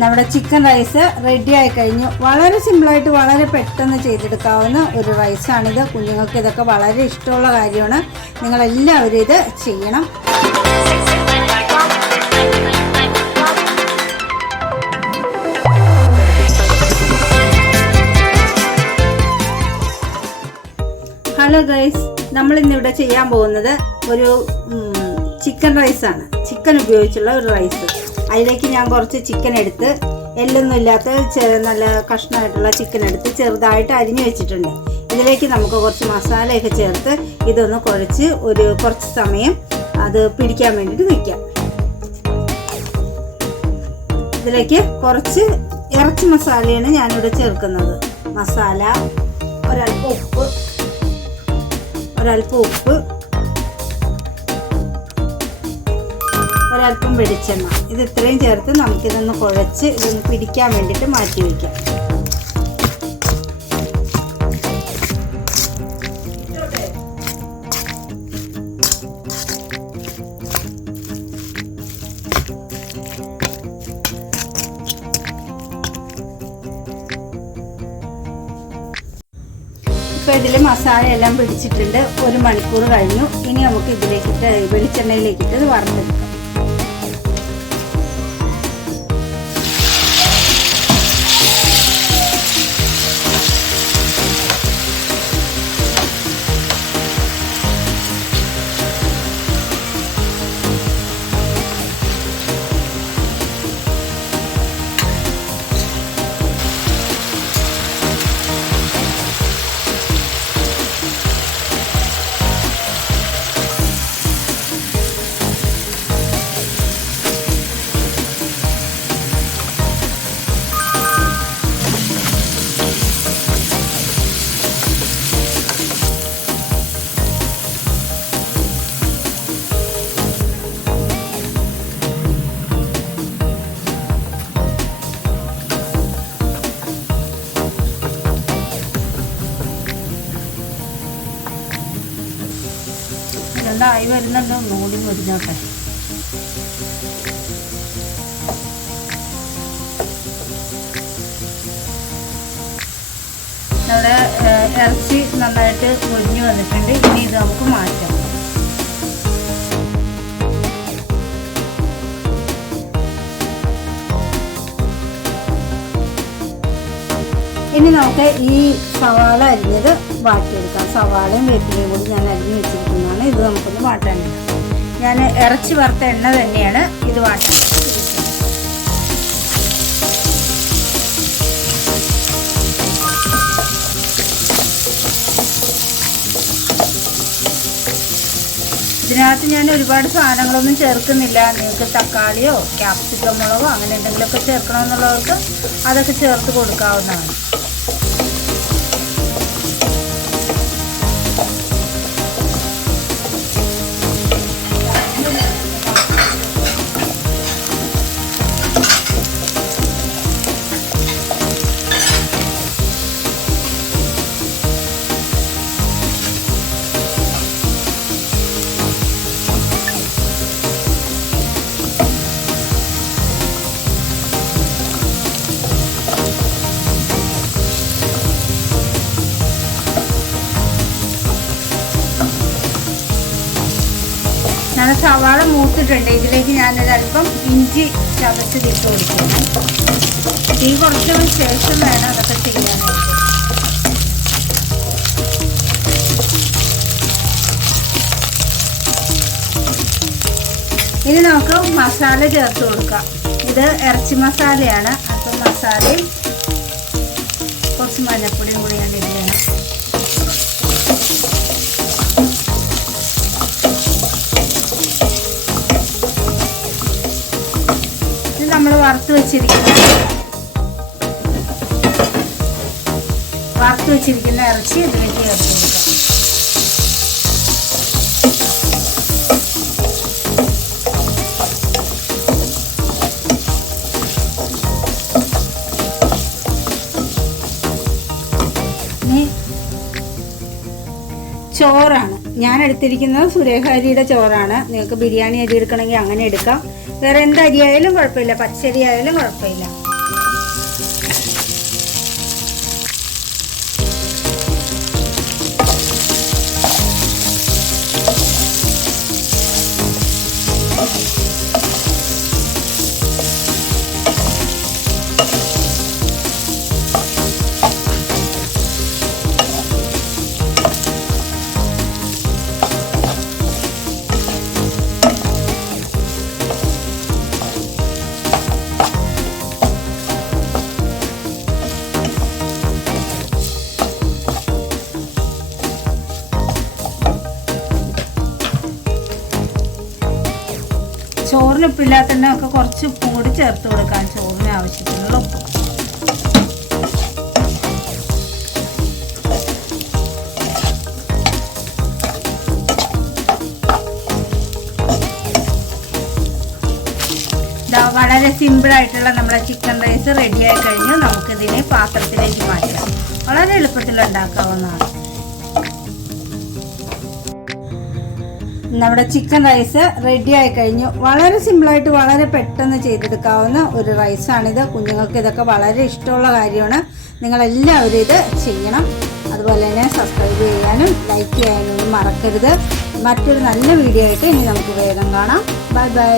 നമ്മുടെ chicken rice ready ആയി കഴിഞ്ഞു. വളരെ സിമ്പിളായിട്ട് വളരെ പെട്ടെന്ന് ചെയ്തെടുക്കാവുന്ന ഒരു റൈസാണിത്. കുഞ്ഞുങ്ങൾക്ക് ഇതൊക്കെ വളരെ ഇഷ്ടമുള്ള കാര്യമാണ്. നിങ്ങളെല്ലാവരും ഇത് ചെയ്യണം. ഹലോ ഗൈസ്, നമ്മളിന്നിവിടെ ചെയ്യാൻ പോകുന്നത് ഒരു ചിക്കൻ റൈസാണ്. ചിക്കൻ ഉപയോഗിച്ചുള്ള ഒരു റൈസ്. അതിലേക്ക് ഞാൻ കുറച്ച് ചിക്കൻ എടുത്ത്, എല്ലൊന്നും ഇല്ലാത്ത നല്ല കഷ്ണമായിട്ടുള്ള ചിക്കൻ എടുത്ത് ചെറുതായിട്ട് അരിഞ്ഞു വെച്ചിട്ടുണ്ട്. ഇതിലേക്ക് നമുക്ക് കുറച്ച് മസാലയൊക്കെ ചേർത്ത് ഇതൊന്ന് കുഴച്ച് കുറച്ച് സമയം അത് പിടിക്കാൻ വേണ്ടിയിട്ട് വയ്ക്കാം. ഇതിലേക്ക് കുറച്ച് ഇറച്ചി മസാലയാണ് ഞാനിവിടെ ചേർക്കുന്നത്. മസാല, ഒരല്പം ഉപ്പ്, ഒരല്പം വെളിച്ചെണ്ണ. ഇത് ഇത്രയും ചേർത്ത് നമുക്കിതൊന്ന് കുഴച്ച് ഇതൊന്ന് പിടിക്കാൻ വേണ്ടിയിട്ട് മാറ്റി വയ്ക്കാം. ഇപ്പോൾ ഇതിൽ മസാല എല്ലാം പിടിച്ചിട്ടുണ്ട്. 1 മണിക്കൂർ കഴിഞ്ഞു. ഇനി നമുക്ക് ഇതിലേക്കിട്ട് വെളിച്ചെണ്ണയിലേക്കിട്ട് ഇത് വറുത്തെടുക്കാം. ആയി വരുന്നുണ്ടോ ഒന്നുകൂടി മുരിഞ്ഞോട്ടെ. നമ്മുടെ ഇറച്ചി നന്നായിട്ട് മുരിഞ്ഞു വന്നിട്ടുണ്ട്. ഇനി ഇത് നമുക്ക് മാറ്റാം. ഇനി നമുക്ക് ഈ സവാള അരിഞ്ഞത് വാട്ടിയെടുക്കാം. സവാളയും വേപ്പിലയും കൂടി ഞാൻ അരിഞ്ഞ് വെച്ചിരിക്കുന്നതാണ്. ഇത് നമുക്കൊന്ന് വാട്ടാനുണ്ട്. ഞാൻ ഇറച്ചി വറുത്ത എണ്ണ തന്നെയാണ് ഇത് വാട്ടാൻ. ഇതിനകത്ത് ഞാൻ ഒരുപാട് സാധനങ്ങളൊന്നും ചേർക്കുന്നില്ല. നിങ്ങൾക്ക് തക്കാളിയോ ക്യാപ്സിക്കം മുളകോ അങ്ങനെ എന്തെങ്കിലുമൊക്കെ ചേർക്കണമെന്നുള്ളവർക്ക് അതൊക്കെ ചേർത്ത് കൊടുക്കാവുന്നതാണ്. സവാള മൂത്തിട്ടുണ്ട്. ഇതിലേക്ക് ഞാനൊരല്പം ഇഞ്ചി ചതച്ചതിട്ട് കൊടുക്കുന്നു. തീ കുറച്ചതിന് ശേഷം വേണം അതൊക്കെ ചെയ്യാനായിട്ട്. ഇനി നമുക്ക് മസാല ചേർത്ത് കൊടുക്കാം. ഇത് ഇറച്ചി മസാലയാണ്. അപ്പം മസാലയും കുറച്ച് മഞ്ഞപ്പൊടിയും കൂടി ഞാൻ ഇടണം. നമ്മൾ വറുത്ത് വെച്ചിരിക്കുന്ന ഇറച്ചി ഇതിലേക്ക് ചേർത്ത് കൊടുക്കാം. ചോറാണ്. ഞാൻ എടുത്തിരിക്കുന്നത് സുരേഖ അരിയുടെ ചോറാണ്. നിങ്ങൾക്ക് ബിരിയാണി അരി എടുക്കണമെങ്കിൽ അങ്ങനെ എടുക്കാം. വേറെ എന്ത് അരി ആയാലും കുഴപ്പമില്ല, പച്ചരി ആയാലും കുഴപ്പമില്ല. ചോറിന് ഉപ്പില്ലാത്തതിനൊക്കെ കുറച്ച് ഉപ്പും കൂടി ചേർത്ത് കൊടുക്കാൻ, ചോറിന് ആവശ്യത്തിനുള്ള ഉപ്പ്. വളരെ സിമ്പിളായിട്ടുള്ള നമ്മുടെ ചിക്കൻ റൈസ് റെഡിയായി കഴിഞ്ഞു. നമുക്കിതിനെ പാത്രത്തിലേക്ക് മാറ്റാം. വളരെ എളുപ്പത്തിൽ ഉണ്ടാക്കാവുന്നതാണ്. നമ്മുടെ ചിക്കൻ റൈസ് റെഡി ആയി കഴിഞ്ഞു. വളരെ സിമ്പിളായിട്ട് വളരെ പെട്ടെന്ന് ചെയ്തെടുക്കാവുന്ന ഒരു റൈസാണിത്. കുഞ്ഞുങ്ങൾക്ക് ഇതൊക്കെ വളരെ ഇഷ്ടമുള്ള കാര്യമാണ്. നിങ്ങളെല്ലാവരും ഇത് ചെയ്യണം. അതുപോലെ തന്നെ സബ്സ്ക്രൈബ് ചെയ്യാനും ലൈക്ക് ചെയ്യാനും മറക്കരുത്. മറ്റൊരു നല്ല വീഡിയോ ആയിട്ട് ഇനി നമുക്ക് വേഗം കാണാം. Bye bye.